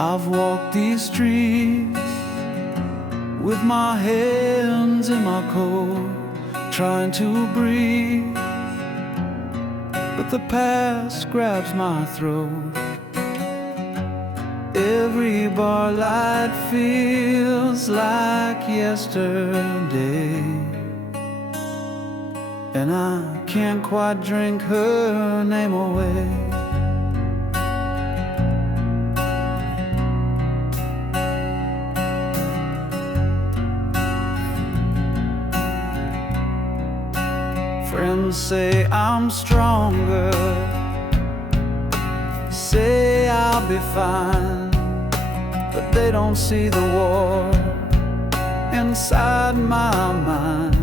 I've walked these streets with my hands in my coat, trying to breathe, but the past grabs my throat. Every bar light feels like yesterday, and I can't quite drink her name away. Friends say I'm stronger, say I'll be fine, but they don't see the war inside my mind.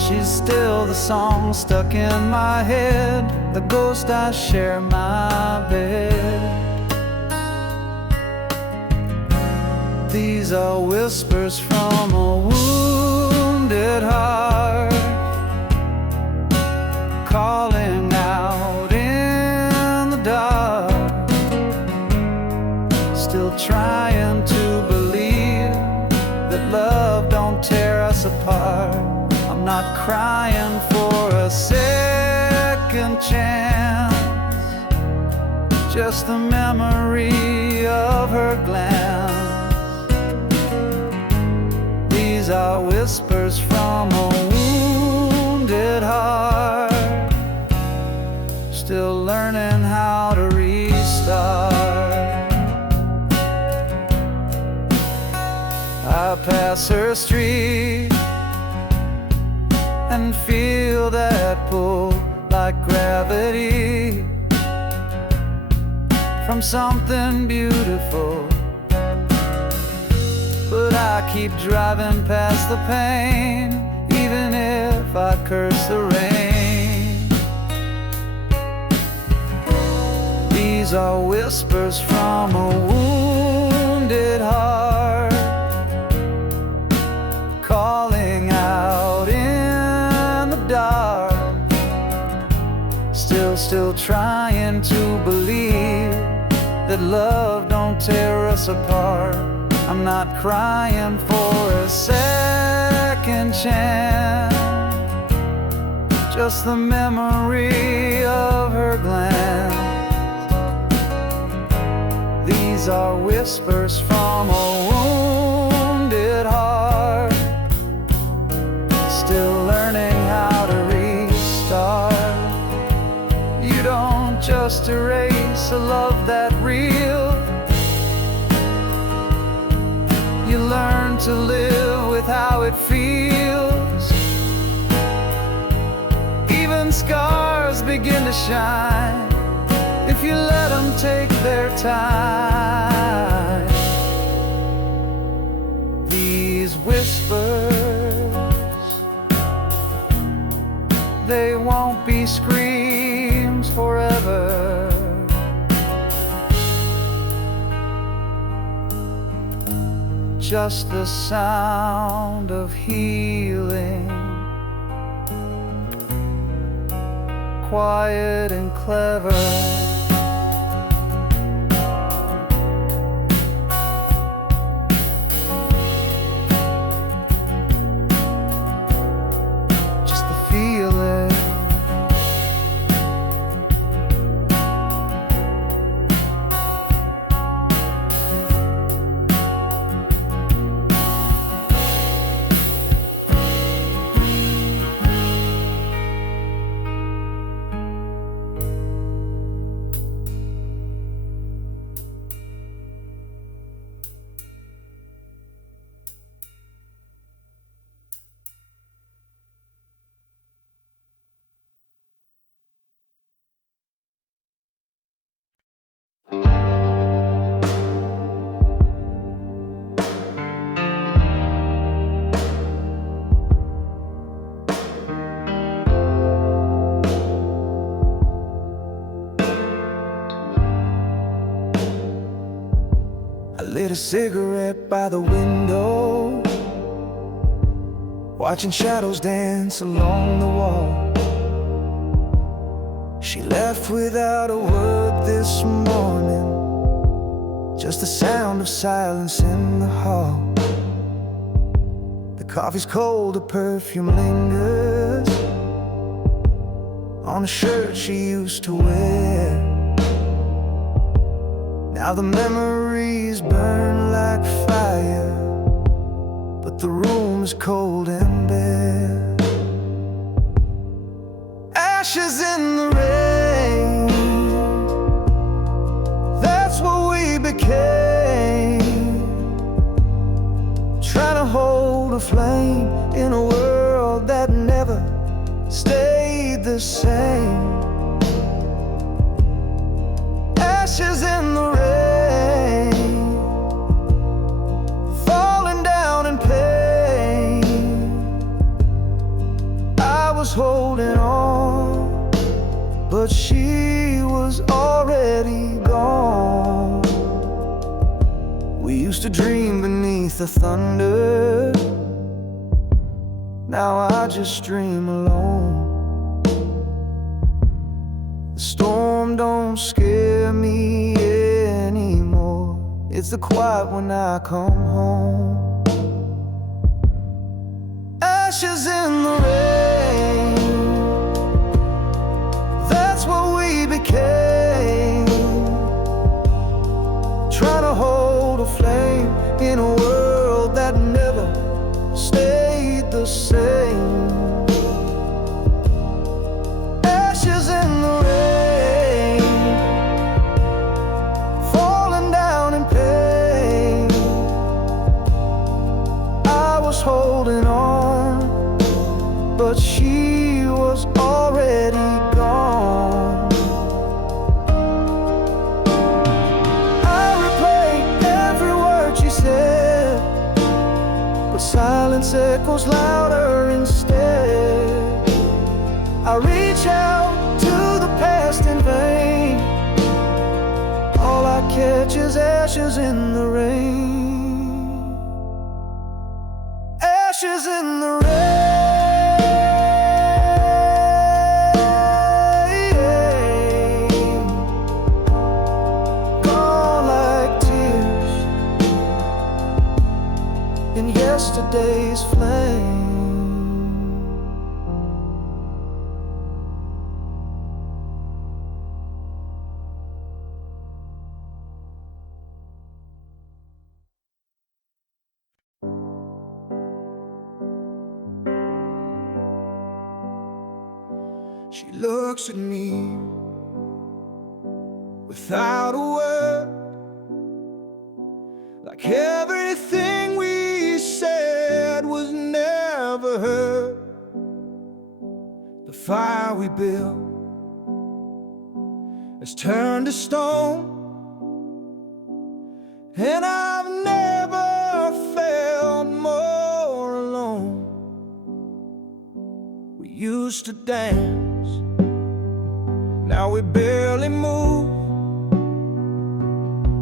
She's still the song stuck in my head, the ghost I share my bed. These are whispers from a wounded heart, calling out in the dark, still trying to believe that love don't tear us apart. I'm not crying for a second chance, just the memory of her glance. These are whispers from a wounded heart, still learning how to restart. I pass her street and feel that pull like gravity from something beautiful, but I keep driving past the pain, even if I curse the rain. These are whispers from a wounded heart, calling out in the dark, still trying to believe that love don't tear us apart. I'm not crying for a second chance, just the memory of her glance. These are whispers from a wounded heart, still learning how to restart. You don't just erase a love that real, you learn to live with how it feels. Even scars begin to shine if you let them take their time. These whispers, they won't be screams forever, just the sound of healing, quiet and clever. Lit a cigarette by the window, watching shadows dance along the wall. She left without a word this morning, just the sound of silence in the hall. The coffee's cold, the perfume lingers on a shirt she used to wear. Now the memories burn like fire, but the room is cold and bare. Ashes in the rain, that's what we became. Trying to hold a flame in a world that never stayed the same. Ashes in the rain, falling down in pain. I was holding on, but she was already gone. We used to dream beneath the thunder, now I just dream alone. The storm don't scare me anymore, it's the quiet when I come home. Ashes in the rain, that's what we became. Trying to hold a flame in a world that never stayed the same. Ashes in the rain, falling down in pain. I was holding on, but she was already gone. I replayed every word she said, but silence echoes louder instead. I reach out to the past in vain, all I catch is ashes in the rain. Ashes in the rain, gone like tears in yesterday's flame. She looks at me without a word, like everything we said was never heard. The fire we built has turned to stone, and I've never felt more alone. We used to dance, now we barely move.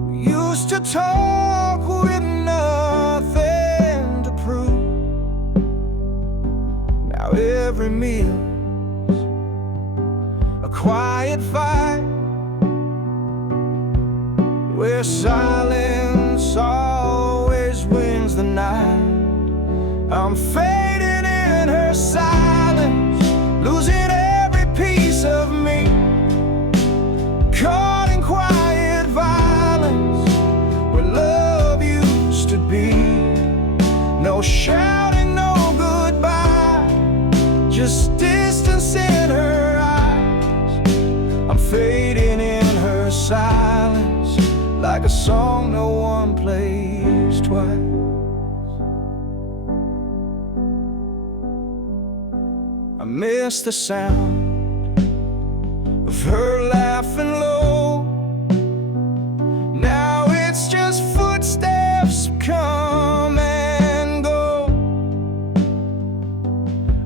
We used to talk with nothing to prove. Now every meal's a quiet fight, where silence always wins the night. I'm fading in her silence, losing every piece of me, caught in quiet violence where love used to be. No shouting, no goodbye, just distance in her eyes. I'm fading in her silence, like a song no one plays twice. I miss the sound of her laughing low. Now it's just footsteps come and go.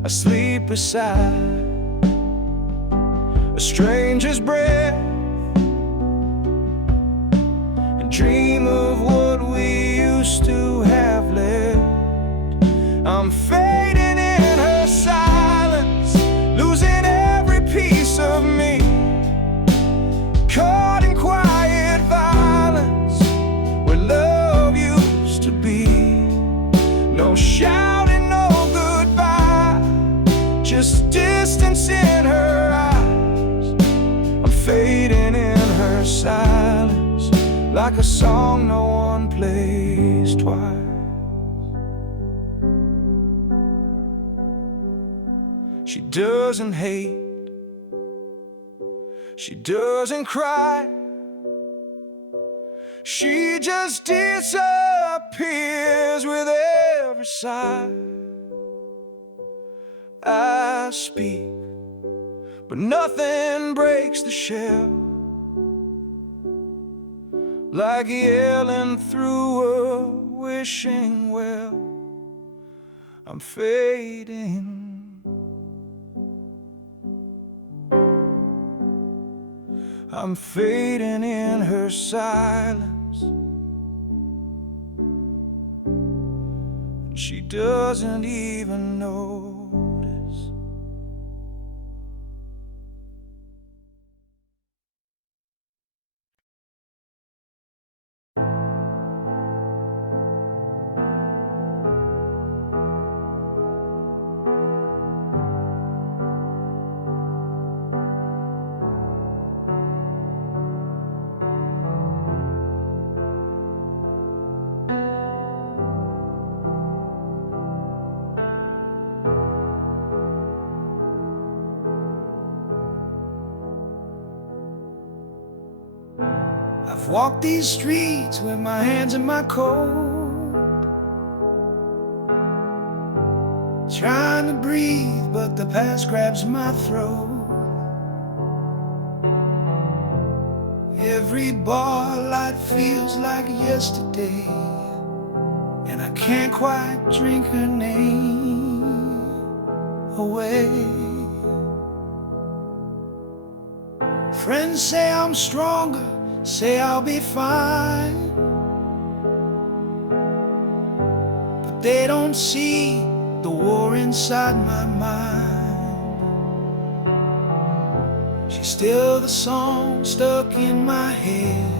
I sleep beside a stranger's breath and dream of what we used to have left. I'm fading in her silence, losing every piece of me, caught in quiet violence like a song no one plays twice. She doesn't hate, she doesn't cry, she just disappears with every sigh. I speak, but nothing breaks the shell, like yelling through a wishing well. I'm fading, I'm fading in her silence. She doesn't even notice. I've walked these streets with my hands in my coat, trying to breathe, but the past grabs my throat. Every bar light feels like yesterday, and I can't quite drink her name away. Friends say I'm stronger, say I'll be fine, but they don't see the war inside my mind. She's still the song stuck in my head,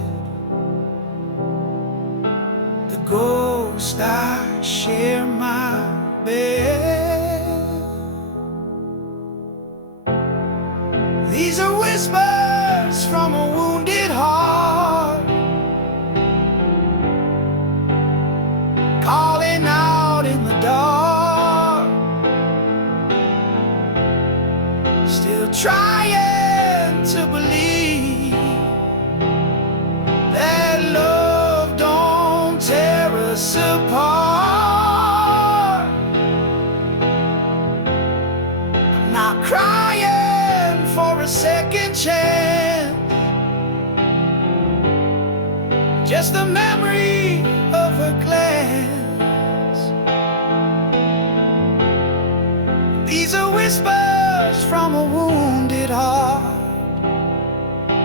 the ghost I share my bed. These are whispers from a wounded heart, calling out in the dark, still trying to believe that love don't tear us apart. I'm not crying for a second chance, just the memory of her glance. These are whispers from a wounded heart,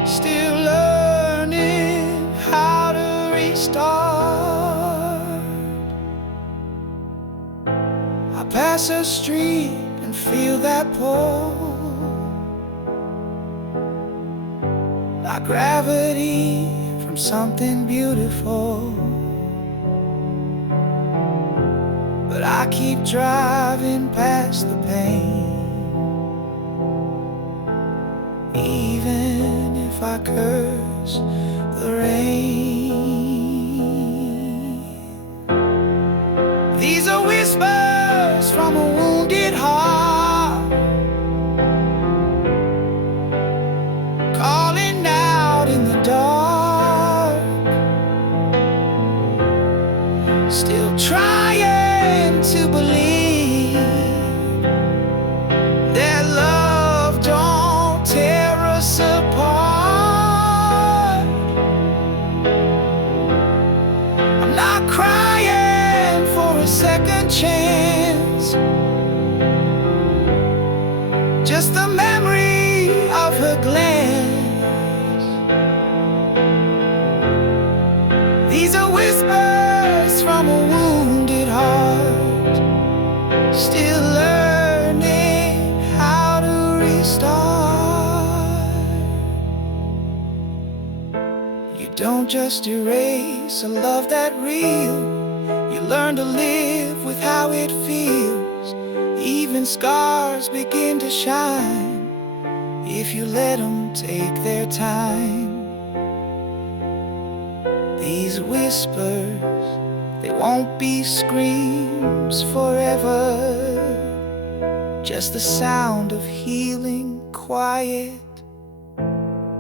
still learning how to restart. I pass a street and feel that pull, like gravity from something beautiful. But I keep driving past the pain, even if I curse the rain. These are whispers from a wounded heart, calling out in the dark, still trying to believe that love don't tear us apart. I'm not crying for a second chance, just the memory of her glance. These are whispers from a wounded heart, still learning how to restart. You don't just erase a love that real, you learn to live with how it feels. Even scars begin to shine if you let them take their time. whispers, they won't be screams forever. Just the sound of healing, quiet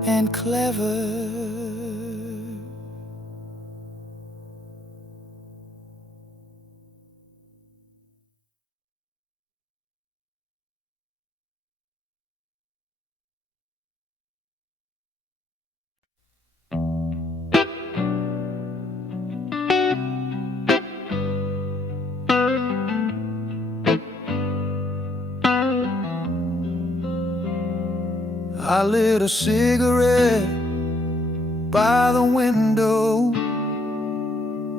and clever. I lit a cigarette by the window,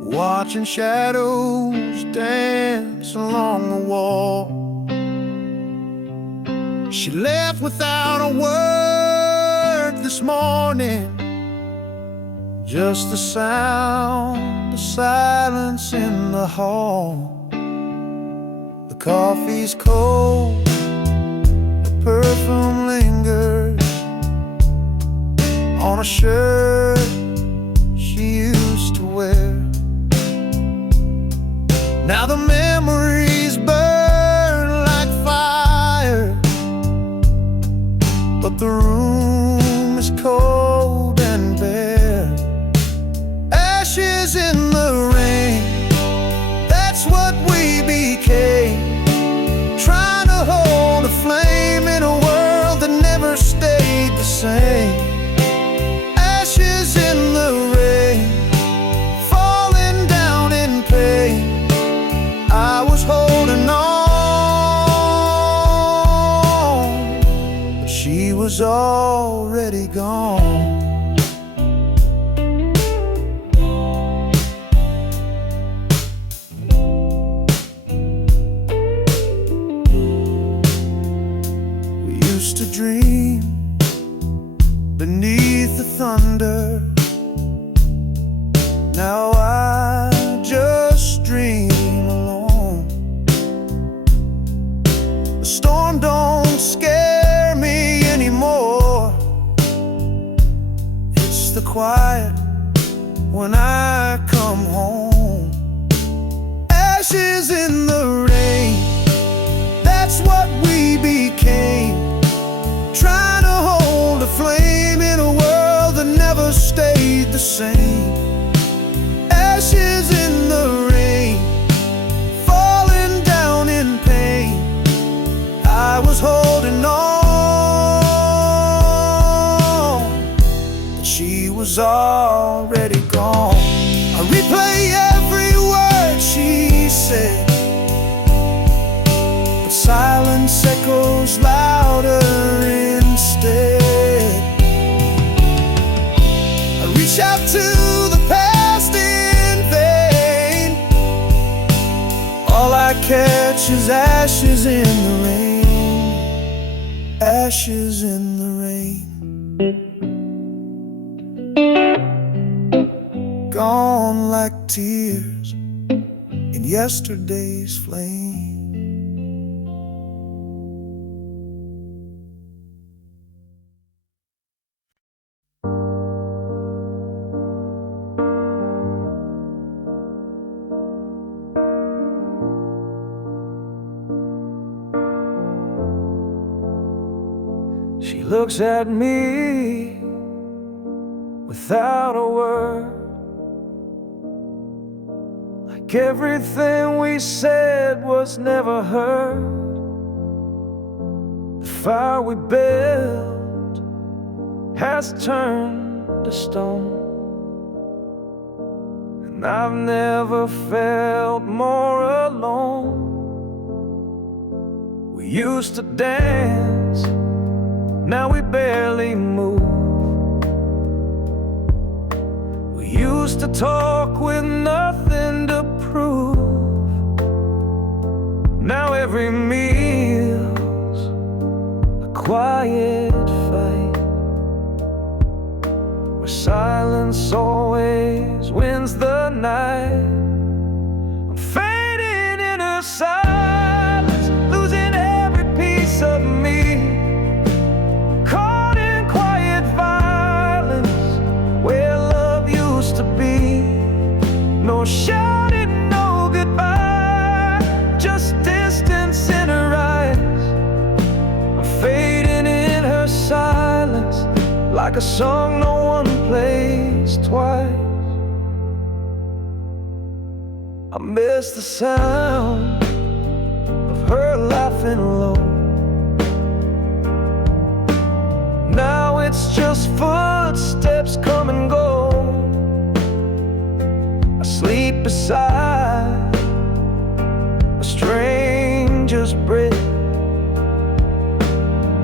watching shadows dance along the wall. She left without a word this morning, just the sound of silence in the hall. The coffee's cold, the perfume lingers on a shirt she used to wear. Now the memories burn like fire, but the room is cold and bare. Ashes in the rain, that's what we became, trying to hold a flame in a world that never stayed the same. Ashes in the rain, falling down in pain. I was holding on, but she was already gone. We used to dream beneath the thunder. Now I just dream alone. The storm don't scare me anymore. It's the quiet when I come home. Ashes in the rain, that's what we became, trying to hold a flame in a world that never stayed the same. Ashes in the rain, falling down in pain. I was holding on, but she was already gone. I replay every word she said, but silence echoes louder instead. I reach out to the past in vain. All I catch is ashes in the rain. Ashes in the rain, gone like tears in yesterday's flame. She looks at me without a word, like everything we said was never heard. The fire we built has turned to stone, and I've never felt more alone. We used to dance, now we barely move. We used to talk with nothing to prove. Now every meal's a quiet fight, where silence always wins the night. I'm fading in her silence, losing every piece of me, caught in quiet violence where love used to be. No shouting, no goodbye, just distance in her eyes. I'm fading in her silence, like a song no one plays twice. I miss the sound of her laughing low. Now it's just footsteps come and go. I sleep beside a stranger's bed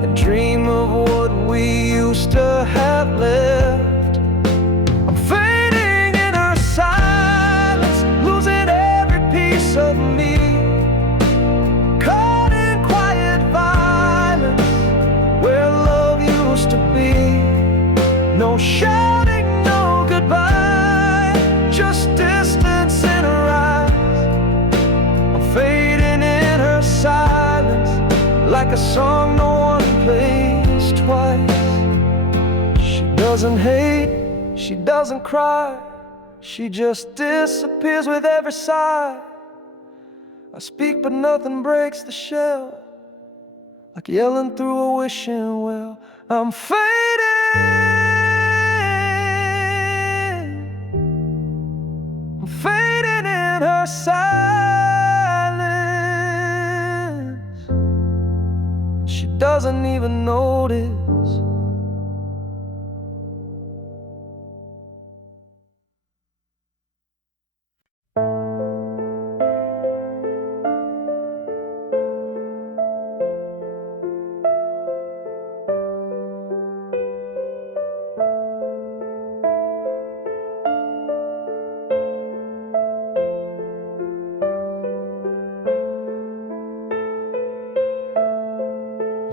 and dream of what we used to have left. I'm fading in her silence, losing every piece of me, caught in quiet violence where love used to be. No shouting, no goodbye, just distance in her eyes. I'm fading in her silence, like a song no one plays twice. She doesn't hate, she doesn't cry, she just disappears with every sigh. I speak but nothing breaks the shell, like yelling through a wishing well. I'm fading, I'm fading in her silence. She doesn't even notice.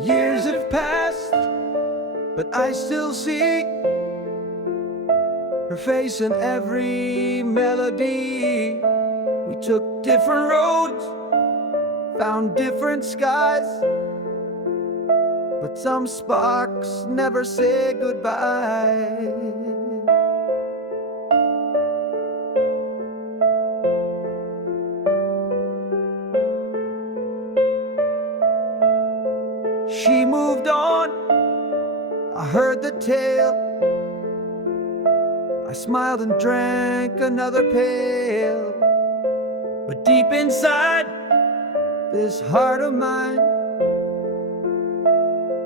Years have passed, but I still see her face in every melody. We took different roads, found different skies, but some sparks never say goodbye. She moved on, I heard the tale. I smiled and drank another pail. But deep inside this heart of mine,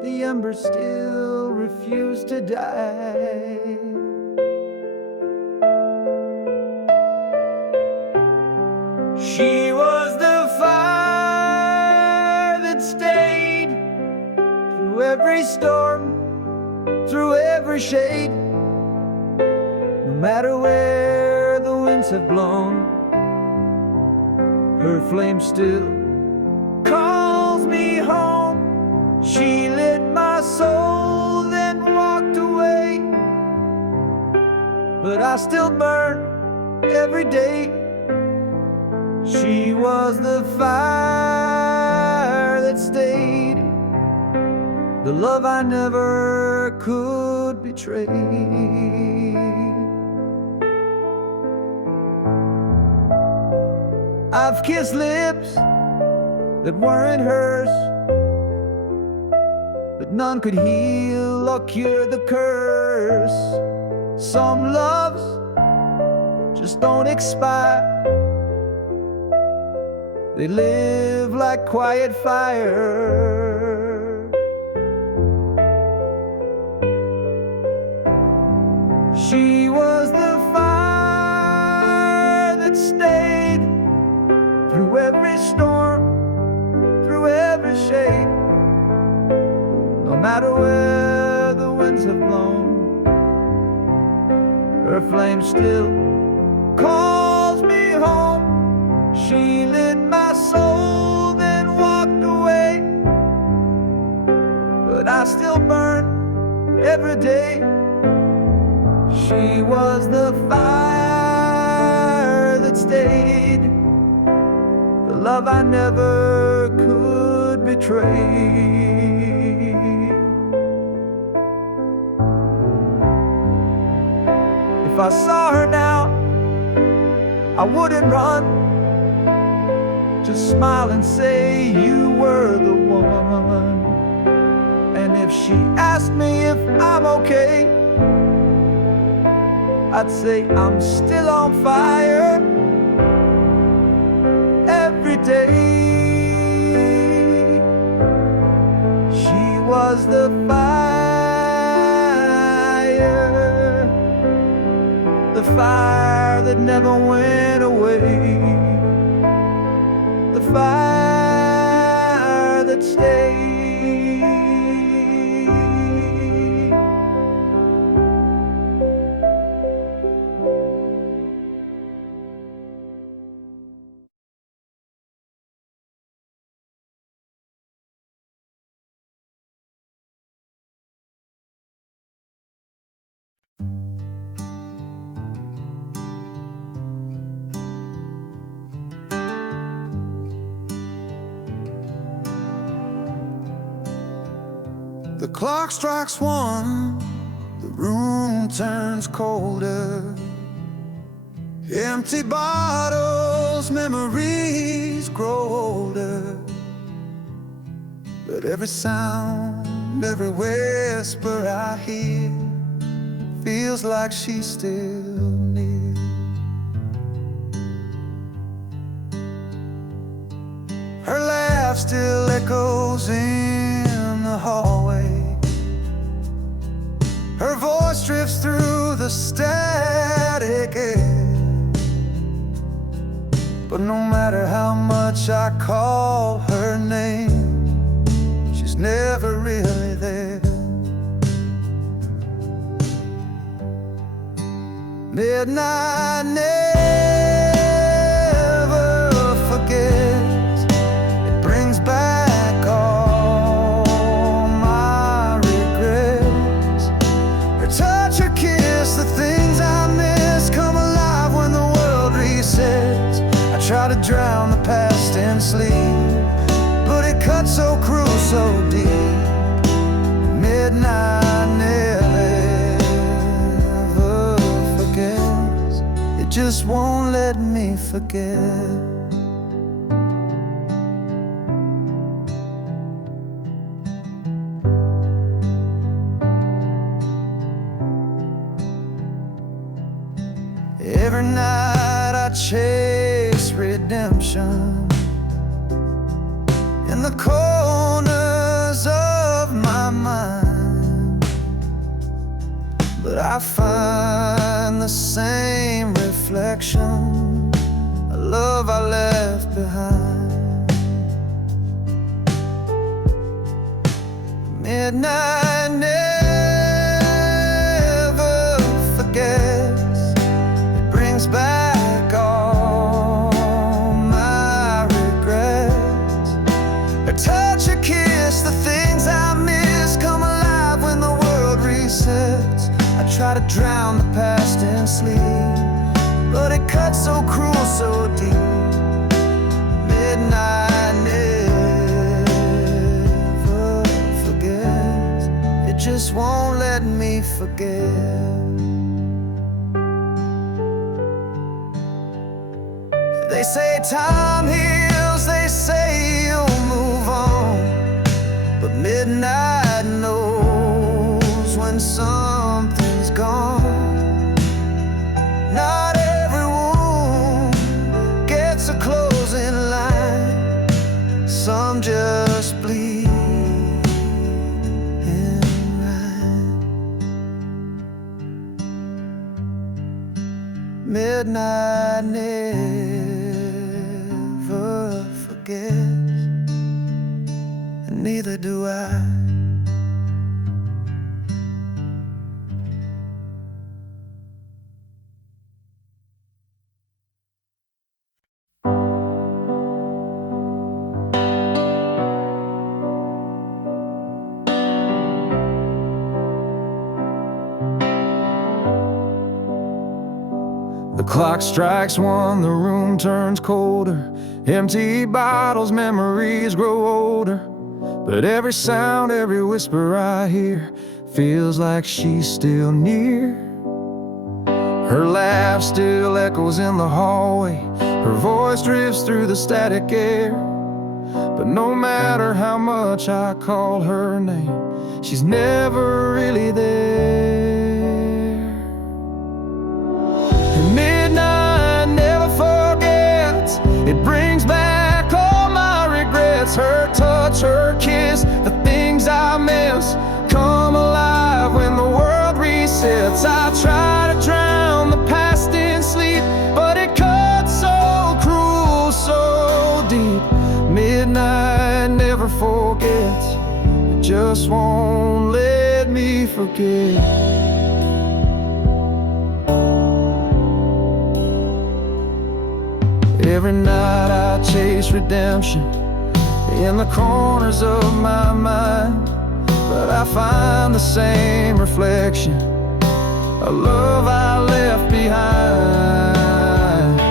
the embers still refuse to die. She was the fire that stayed through every storm, through every shade. No matter where the winds have blown, her flame still calls me home. She lit my soul, then walked away, but I still burn every day. She was the fire that stayed, the love I never could betray. I've kissed lips that weren't hers, but none could heal or cure the curse. Some loves just don't expire, they live like quiet fire. She was the fire that stayed through every storm, through every shade. No matter where the winds have blown, her flame still calls me home. She lit my soul, then walked away, but I still burn every day. She was the fire that stayed, the love I never could betray. If I saw her now, I wouldn't run, just smile and say you were the one. And if she asked me if I'm okay, I'd say I'm still on fire every day. She was the fire that never went away, the fire that stayed. The clock strikes 1, the room turns colder. Empty bottles, memories grow older. But every sound, every whisper I hear feels like she's still near. Her laugh still echoes in the hallway. Her voice drifts through the static air. But no matter how much I call her name, she's never really there. Midnight never forgets. It brings back all my regrets. Her touch, her kiss, the things I miss come alive when the world resets. I try to drown the past in sleep, but it cuts so cruel, so deep. Midnight never forgets. It just won't let me forget. Every night I chase redemption in the corners of my mind, but I find the same reflection, a love I left behind. Midnight never forgets. It brings back all my regrets. Her touch, her kiss, the things I miss come alive when the world resets. I try to drown the past in sleep, but it cuts so cruel, so deep. Midnight never forgets. It just won't let me forget. They say time heals, they say you'll move on, but midnight knows when something's gone. Not every wound gets a closing line. Some just bleed in rhyme. Midnight never forgets, and neither do I. The clock strikes 1, the room turns colder. Empty bottles, memories grow older. But every sound, every whisper I hear feels like she's still near. Her laugh still echoes in the hallway, her voice drifts through the static air. But no matter how much I call her name, she's never really there. And midnight never forgets, it brings back all my regrets. Her touch, her kiss, the things I miss come alive when the world resets. I try to drown the past in sleep, but it cuts so cruel, so deep. Midnight never forgets, it just won't let me forget. Every night I chase redemption in the corners of my mind, but I find the same reflection, a love I left behind.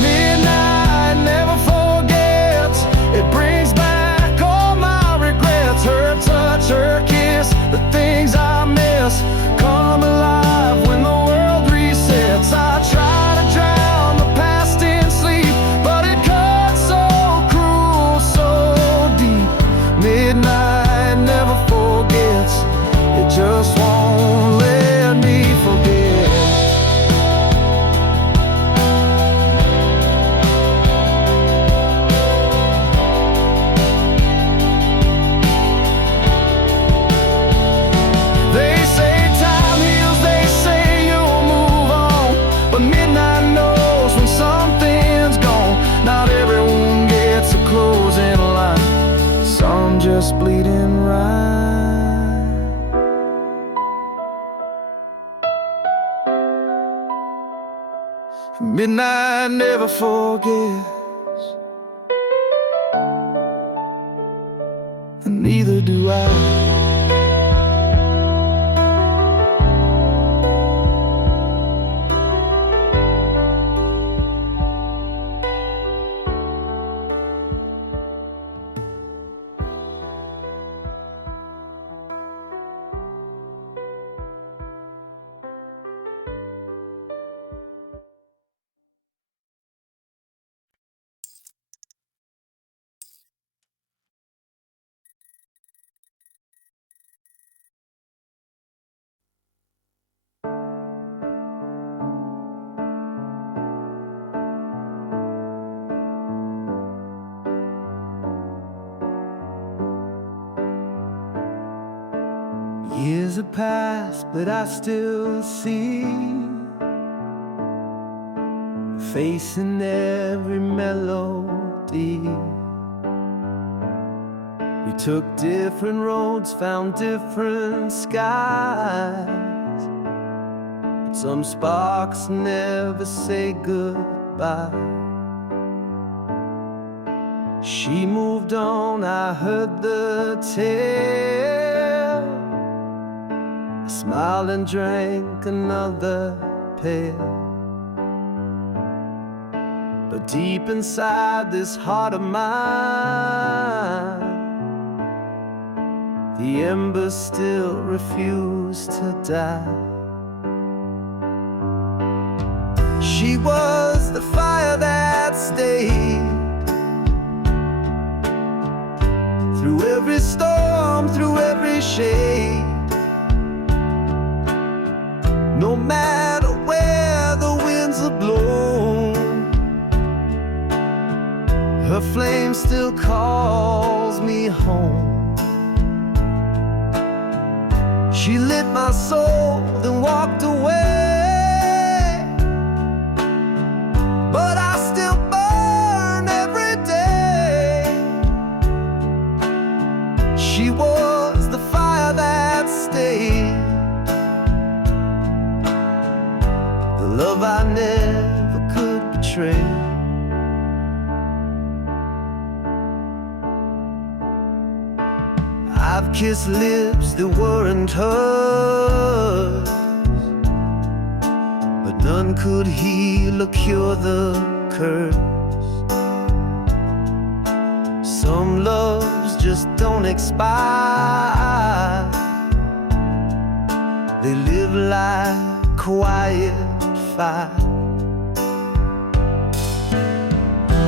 Midnight never forgets, it brings back all my regrets. Her touch, her kiss, the things I miss come alive when the world resets. I try to drown the past in sleep, but it cuts so cruel, so deep. Midnight never forgets, it just won't let me forget. They say time heals, they say you'll move on, but midnight knows when something's gone. Not everyone gets a closing line, some just bleeding right. Midnight never forgets, and neither do I. Years have passed, but I still see a face in every melody. We took different roads, found different skies, but some sparks never say goodbye. She moved on, I heard the tale, I smiled and drank another pail. But deep inside this heart of mine, the embers still refuse to die. She was the fire that stayed through every storm, through every shade. No matter where the winds have blown, her flame still calls me home. She lit my soul, then walked away, but I still burn every day. She was the fire that stayed, the love I never could betray. I've kissed lips that weren't hers, but none could heal or cure the curse. Some loves just don't expire, they live like quiet fight.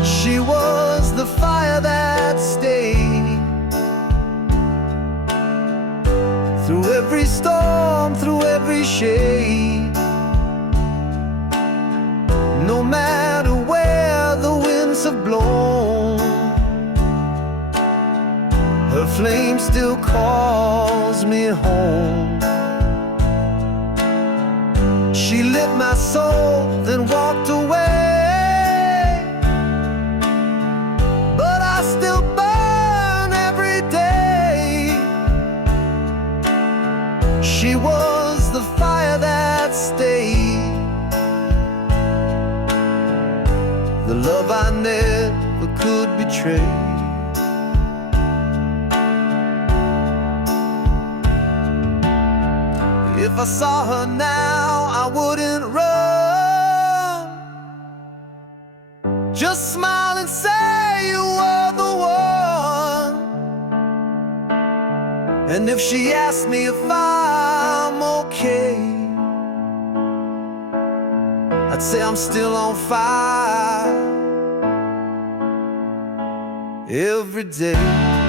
She was the fire that stayed through every storm, through every shade. No matter where the winds have blown, her flame still calls me home. She lit my soul, then walked away, but I still burn every day. She was the fire that stayed, the love I never could betray. If I saw her now, I wouldn't run. Just smile and say you were the one. And if she asked me if I'm okay, I'd say I'm still on fire every day.